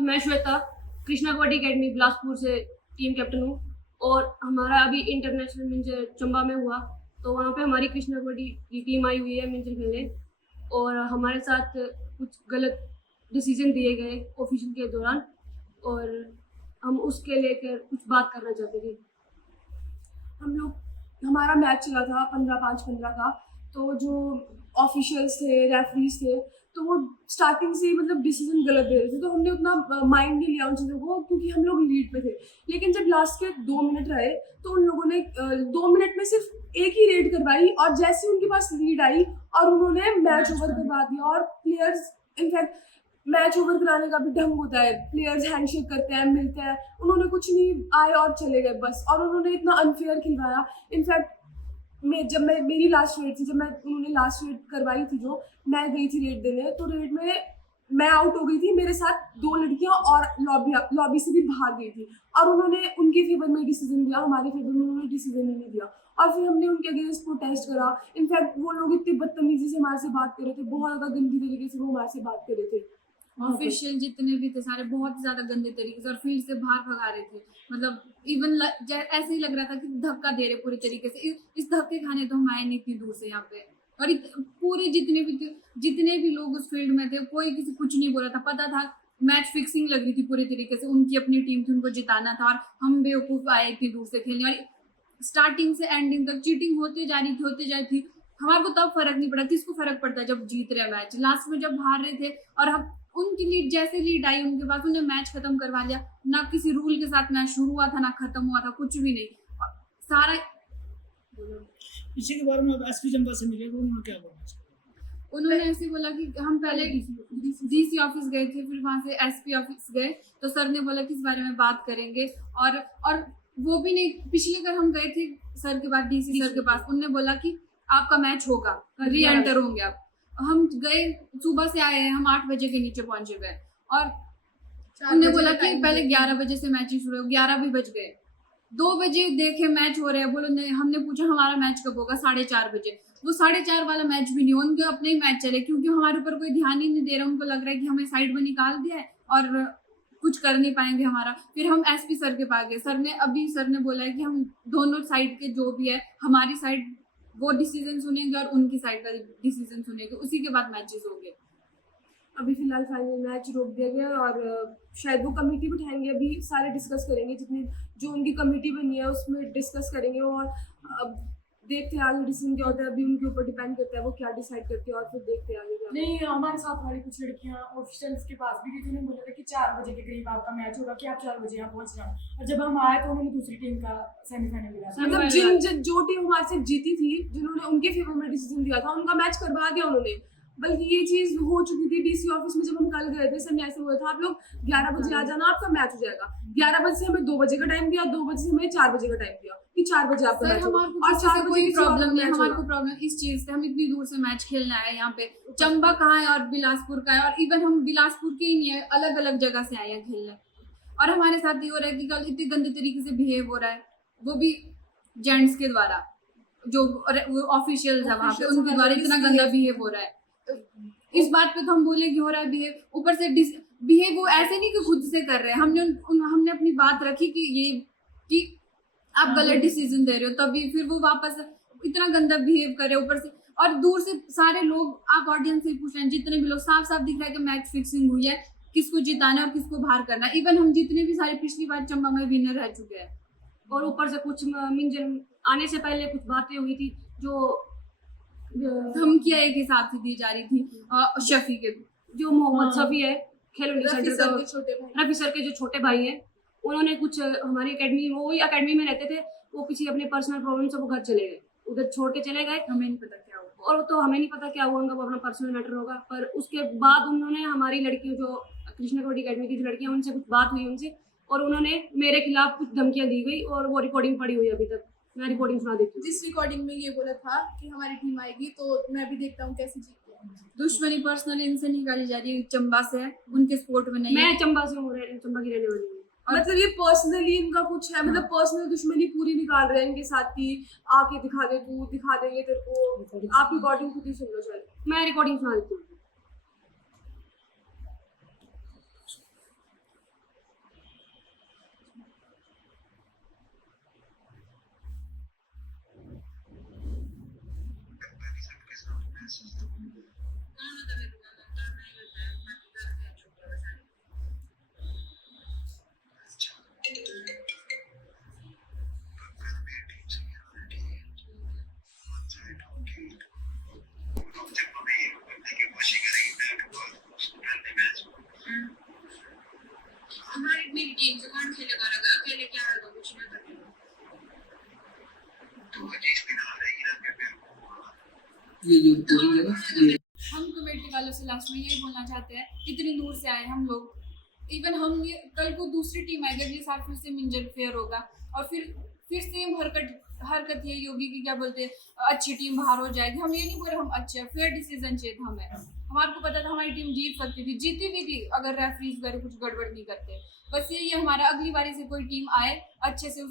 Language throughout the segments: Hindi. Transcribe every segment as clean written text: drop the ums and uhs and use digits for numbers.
मैं श्वेता कृष्णा कबड्डी अकेडमी बिलासपुर से टीम कैप्टन हूँ और हमारा अभी इंटरनेशनल मिंजर चंबा में हुआ तो वहाँ पे हमारी कृष्णा कबड्डी की टीम आई हुई है मिंजर खेलने और हमारे साथ कुछ गलत डिसीजन दिए गए ऑफिशियल के दौरान और हम उसके लेकर कुछ बात करना चाहते थे। हमारा मैच चला था 15-5-15 का, तो जो ऑफिशियल्स थे, रेफरीज थे, तो वो स्टार्टिंग से ही मतलब डिसीजन गलत दे रहे थे, तो हमने उतना माइंड नहीं लिया उन चीज़ों को क्योंकि हम लोग लीड पे थे। लेकिन जब लास्ट के 2 मिनट रहे तो उन लोगों ने 2 मिनट में सिर्फ एक ही रेड करवाई और जैसे ही उनके पास लीड आई और उन्होंने मैच ओवर करवा दिया। और प्लेयर्स इनफैक्ट मैच ओवर कराने का भी ढंग होता है, प्लेयर्स हैंडशेक करते हैं, मिलते हैं, उन्होंने कुछ नहीं, आए और चले गए बस। और उन्होंने इतना अनफेयर खिलवाया। इनफैक्ट मेरी लास्ट रेड थी, जब उन्होंने लास्ट रेड करवाई थी, जो मैं गई थी रेड देने, तो रेड में मैं आउट हो गई थी, मेरे साथ 2 लड़कियां और लॉबी से भी भाग गई थी और उन्होंने उनके फेवर में डिसीजन दिया, हमारे फेवर में उन्होंने डिसीजन ही नहीं दिया। और फिर हमने उनके अगेंस्ट प्रोटेस्ट करा। इनफैक्ट वो लोग इतनी बदतमीजी से हमारे से बात कर रहे थे, बहुत ज़्यादा गंदी तरीके से वो हमारे से बात कर रहे थे। ऑफिशियल जितने भी थे सारे बहुत ज्यादा गंदे तरीके से और फील्ड से बाहर भगा रहे थे। मतलब इवन ऐसे ही लग रहा था कि धक्का दे रहे पूरे तरीके से। इस धक्के खाने तो हम आए नहीं इतनी दूर से यहाँ पे। और पूरे जितने भी लोग उस फील्ड में थे, कोई किसी कुछ नहीं बोला था। पता था मैच फिक्सिंग लग रही थी पूरी तरीके से, उनकी अपनी टीम थी, उनको जिताना था और हम बेवकूफ आए इतनी दूर से खेलने। और स्टार्टिंग से एंडिंग तक चीटिंग होते जा रही थी। हमारे को तब फर्क नहीं पड़ा, किसको फर्क पड़ता है जब जीत रहे मैच। लास्ट में जब हार रहे थे और हम उनकी लीड जैसे लीड आई उनके पास, उन्हें मैच खत्म करवा लिया। ना किसी रूल के साथ मैच शुरू हुआ था ना खत्म हुआ था, कुछ भी नहीं। सारा इसी के बारे में अब एसपी चंबा से मिले, उन्होंने क्या बोला? उन्होंने ऐसे बोला कि हम पहले डीसी ऑफिस गए थे, फिर वहां से एसपी ऑफिस गए, तो सर ने बोला कि इस बारे में बात करेंगे। और वो भी नहीं, पिछले बार हम गए थे सर के बाद डीसी सर के पास, उन्होंने बोला कि आपका मैच होगा, री एंटर होंगे आप। हम गए, सुबह से आए हैं, हम 8 बजे के नीचे पहुंचे हुए और उन्होंने बोला कि पहले 11 बजे से मैच शुरू हो। 11 भी बज गए, 2 बजे देखे मैच हो रहे हैं, बोलो नहीं। हमने पूछा हमारा मैच कब होगा, 4:30 बजे। वो 4:30 वाला मैच भी नहीं, उनके अपने ही मैच चले, क्योंकि हमारे ऊपर कोई ध्यान ही नहीं दे रहा। उनको लग रहा है कि हमें साइड में निकाल दिया है और कुछ कर नहीं पाएंगे हमारा। फिर हम एसपी सर के पास गए। सर ने बोला है कि हम दोनों साइड के जो भी है, हमारी साइड वो डिसीजन सुनेंगे और उनकी साइड का डिसीजन सुनेंगे, उसी के बाद मैचेस होंगे। अभी फिलहाल फाइनल मैच रोक दिया गया और शायद वो कमेटी बिठाएंगे, अभी सारे डिस्कस करेंगे, जितनी जो उनकी कमेटी बनी है उसमें डिस्कस करेंगे और अब देखते हैं आगे डिसीजन क्या होता है। अभी उनके ऊपर डिपेंड करता है वो क्या डिसाइड करते हैं और फिर देखते हैं आगे क्या। नहीं, हमारे साथ वाली कुछ लड़कियां ऑफिशियल्स के पास भी गई थी, उन्होंने बोला था कि 4 बजे के करीब आपका मैच होगा, कि आप 4 बजे यहाँ पहुँच जाओ। और जब हम आए तो उन्होंने दूसरी टीम का सेमीफाइनल मिला। मतलब जो टीम हमारे से जीती थी, जिन्होंने उनके फेवर में डिसीजन दिया था, उनका मैच करवा दिया उन्होंने। बल्कि ये चीज हो चुकी थी डीसी ऑफिस में, जब हम कल गए थे, सर ने ऐसे बोला था आप लोग 11 बजे आ जाना, आपका मैच हो जाएगा। 11 बजे से हमें 2 बजे का टाइम दिया, 2 बजे से हमें 4 बजे का टाइम दिया कि 4 बजे आपका मैच होगा। और 4 बजे कोई प्रॉब्लम नहीं, हमारे को प्रॉब्लम इस चीज से, हम इतनी दूर से मैच खेलने आए यहाँ पे। चंबा कहाँ है और बिलासपुर का है, और इवन हम बिलासपुर के ही नहीं है, अलग अलग जगह से आए हैं खेलने। और हमारे साथ ये हो रहा है कि कल इतने गंदे तरीके से बिहेव हो रहा है, वो भी जेंट्स के द्वारा, जो ऑफिशियल्स है वहाँ पे, उनके द्वारा इतना गंदा बिहेव हो रहा है। इस बात पे तो हम बोले कि हो रहा है बिहेव। ऊपर से बिहेव वो ऐसे नहीं कि खुद से कर रहे हैं। हमने अपनी बात रखी कि आप गलत डिसीजन दे रहे हो, तभी फिर वो वापस इतना गंदा बिहेव कर रहे हैं ऊपर से। और दूर से सारे लोग, आप ऑडियंस से पूछ रहे हैं, जितने भी लोग, साफ साफ दिख रहा है कि मैच फिक्सिंग हुई है, किसको जिताना है और किसको बाहर करना है। इवन हम जितने भी सारे पिछली बार चंबा में विनर रह चुके हैं। और ऊपर से कुछ मिंजर आने से पहले कुछ बातें हुई थी जो धमकियां एक हिसाब से दी जा रही थी। शफी के जो मोहम्मद शफी है, खेलो इंडिया सेंटर का रफी सर के जो छोटे भाई हैं, उन्होंने कुछ हमारी अकेडमी, वो ही अकेडमी में रहते थे, वो किसी अपने पर्सनल प्रॉब्लम से वो घर चले गए, उधर छोड़ के चले गए। हमें नहीं पता क्या हुआ, और तो हमें नहीं पता क्या हुआ, उनका वो अपना पर्सनल मैटर होगा। पर उसके बाद उन्होंने हमारी लड़कियों, जो कृष्णा कबड्डी अकेडमी की जो लड़कियां, उनसे कुछ बात हुई उनसे, और उन्होंने मेरे खिलाफ कुछ धमकियां दी गई और वो रिकॉर्डिंग पड़ी हुई है अभी तक। मैं रिकॉर्डिंग सुना देती हूँ। जिस रिकॉर्डिंग में ये बोला था कि हमारी टीम आएगी, तो मैं भी देखता हूँ कैसी जीतती है। दुश्मनी पर्सनल इनसे निकाली जा रही है, चंबा से है, उनके स्पोर्ट में नहीं। मैं चंबा से हूँ, चंबा की रहने वाली हूँ। मतलब ये पर्सनली इनका कुछ है, मतलब पर्सनल दुश्मनी पूरी निकाल रहे हैं इनके साथ की, आके दिखा दे, तू दिखा देंगे तेरे को। आप रिकॉर्डिंग खुद ही सुन लो शायद। मैं रिकॉर्डिंग सुना देती हूँ। हमारी मेरी टीम से कौन खेलेगा लगा अकेले क्या होगा कुछ ना करके ये जो कोचिंग है ना ये हम कमेटी वालों से लास्ट में यही बोलना चाहते हैं, इतनी दूर से आए हम लोग, इवन हम ये कल को दूसरी टीम आएगी, अगले साल फिर से इंटरफेयर होगा और फिर सेम हरकत यही होगी कि क्या बोलते हैं अच्छी टीम बाहर हो जाएगी। हम ये नहीं बोल रहे हम अच्छे हैं, फेयर डिसीजन चाहिए था हमें। हमारे को पता था हमारी टीम जीत सकती थी, जीती भी थी अगर रेफरीज वगैरह कुछ गड़बड़ नहीं करते। बस यही है हमारा, अगली बारी से कोई टीम आए अच्छे से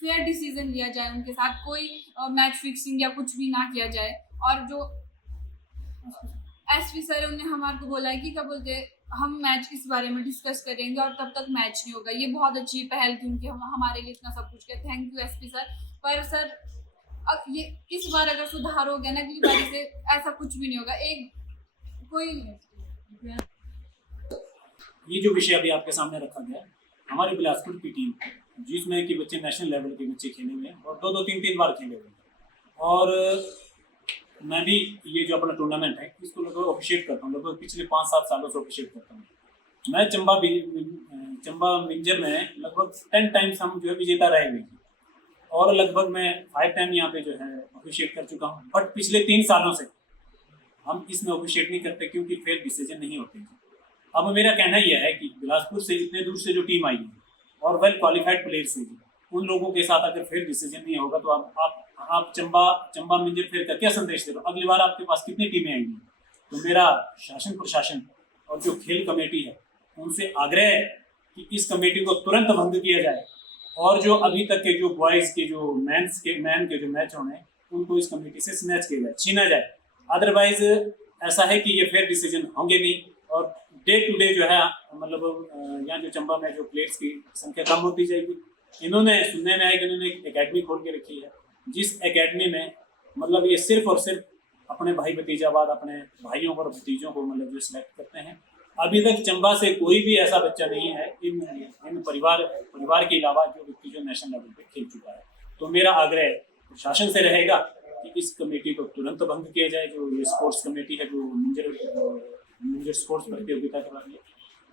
फेयर डिसीजन लिया जाए, उनके साथ कोई मैच फिक्सिंग या कुछ भी ना किया जाए। और जो एसपी सर उन्होंने हमारे को बोला है कि क्या बोलते हैं हम मैच इस बारे में डिस्कस करेंगे और तब तक मैच नहीं होगा। ये बहुत अच्छी पहल थी उनकी, हम हमारे लिए इतना सब कुछ किया, थैंक यू एसपी सर। पर सर अब ये इस बार अगर सुधार हो गया ना, अगली बारी से ऐसा कुछ भी नहीं होगा। एक कोई ये जो विषय अभी आपके सामने रखा गया, हमारे बिलासपुर की टीम जिसमें कि बच्चे नेशनल लेवल के बच्चे खेले हुए हैं और दो तीन बार खेले हुए हैं। और मैं भी ये जो अपना टूर्नामेंट है इसको लगभग ऑफिशिएट करता हूँ, लगभग पिछले 5-7 सालों से ऑफिशिएट करता हूँ। मैं चंबा मिंजर में लगभग 10 टाइम्स हम जो है विजेता रहे हुए हैं और लगभग मैं 5 टाइम यहाँ पे जो है ऑफिशिएट कर चुका हूँ। बट पिछले 3 सालों से हम इसमें ऑफिशिएट नहीं करते क्योंकि फेयर डिसीजन नहीं होते। अब मेरा कहना यह है कि बिलासपुर से इतने दूर से जो टीम आई है और वेल क्वालिफाइड प्लेयर्स हैं, उन लोगों के साथ अगर फेयर डिसीजन नहीं होगा तो आप चंबा मिंजर फेयर का क्या संदेश दे रहे हो? अगली बार आपके पास कितनी टीमें आएंगी? तो मेरा शासन प्रशासन और जो खेल कमेटी है उनसे आग्रह है कि इस कमेटी को तुरंत भंग किया जाए और जो अभी तक के जो बॉयज़ के जो मैन के जो मैच होने उनको इस कमेटी से स्नैच किया जाए, छीना जाए। अदरवाइज ऐसा है कि ये फेयर डिसीजन होंगे नहीं और डे टू डे जो है मतलब यहाँ जो चंबा में जो प्लेयर्स की संख्या कम होती जाएगी। इन्होंने सुनने में आया कि इन्होंने एक एकेडमी खोल के रखी है, जिस एकेडमी में मतलब ये सिर्फ और सिर्फ अपने भाई भतीजावाद अपने भाइयों और भतीजों को मतलब जो सिलेक्ट करते हैं। अभी तक चंबा से कोई भी ऐसा बच्चा नहीं है इन परिवार के अलावा जो व्यक्ति जो नेशनल लेवल पे खेल चुका है। तो मेरा आग्रह प्रशासन से रहेगा कि इस कमेटी को तुरंत भंग किया जाए, जो ये स्पोर्ट्स कमेटी है जो मिंजर स्पोर्ट्स प्रतियोगिता करा रही है।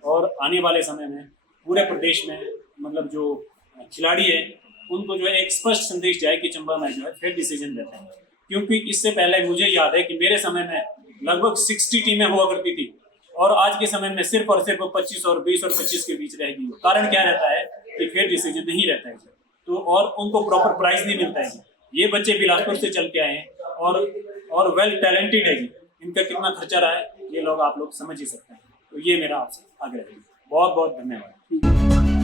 और आने वाले समय में पूरे प्रदेश में मतलब जो खिलाड़ी है उनको जो है एक स्पष्ट संदेश जाए कि चंबा में जो है फेयर डिसीजन देते हैं। क्योंकि इससे पहले मुझे याद है कि मेरे समय में लगभग 60 टीमें हुआ करती थी और आज के समय में सिर्फ और सिर्फ 25 और 20 और 25 के बीच रहेगी। कारण क्या रहता है कि फेयर डिसीजन नहीं रहता है तो और उनको प्रॉपर प्राइज नहीं मिलता है। ये बच्चे बिलासपुर से चल के आए हैं और वेल टैलेंटेड है जी, इनका कितना खर्चा रहा है ये लोग आप लोग समझ ही सकते हैं। तो ये मेरा आपसे आग्रह है। बहुत बहुत धन्यवाद।